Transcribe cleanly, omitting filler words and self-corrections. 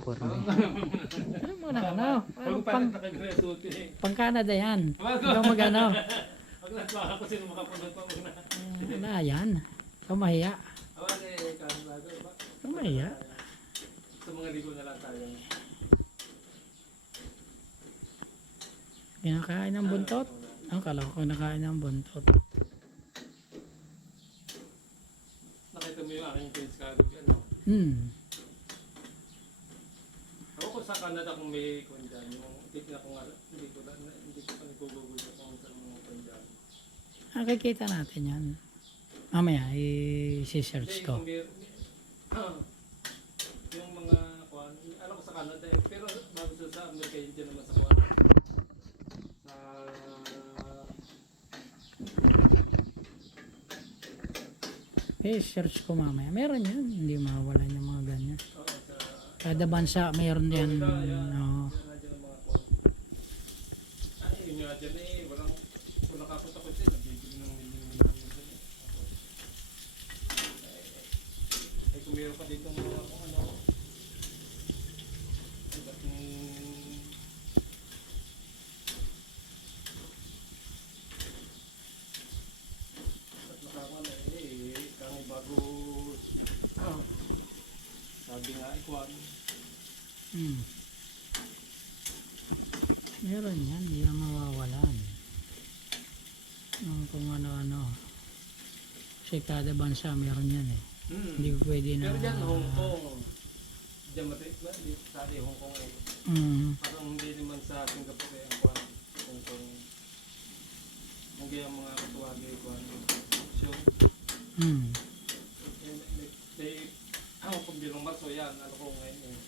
conforme. Ano muna ano? Huwag pa nakagresuot eh. Pang Canada yan. Wag Ikaw magano? Huwag nagpaka ko sino makapunod pa muna. Wala yan. Ikaw mahiya. Awag eh, kami bago ba? Ikaw mahiya. Sa mga ligo na lang tayo. Kinakain ng buntot. Ang kala ko kinakain ng buntot. Nakita mo yung aking page kagod yan, no? Ako ko sa Canada kung may kwan dyan, yung tignan ko nga, hindi ko pa nagugugol kung sa mga kwan dyan. Nakikita natin yan. Mamaya, i-search ko. Yung mga kwan, alam ko sa Canada eh, pero bago sa Amerika, hindi naman sa kwan. Search ko mamaya. Meron yan. Hindi mawawalan yung mga ganyan. Oo, Kada bansa, meron yan. No. Ay, yun nga dyan eh, walang kapunta ko dyan, nabibili ng ay kung meron pa dito mga kung ano, kami bago sabi nga ikuan. Meron yan. Hindi yan mawawalan. Kung ano-ano. Kasi kada bansa meron yan eh. Hindi pwede na... Pero dyan, Hong Kong. Dyan matikla, sa Hong Kong eh. Parang hindi naman sa Singapore eh, ang kuwan. Hong Kong. Hindi ang mga katuwagay kuwan. So, may kung bilong marso yan, ano ko ngayon eh.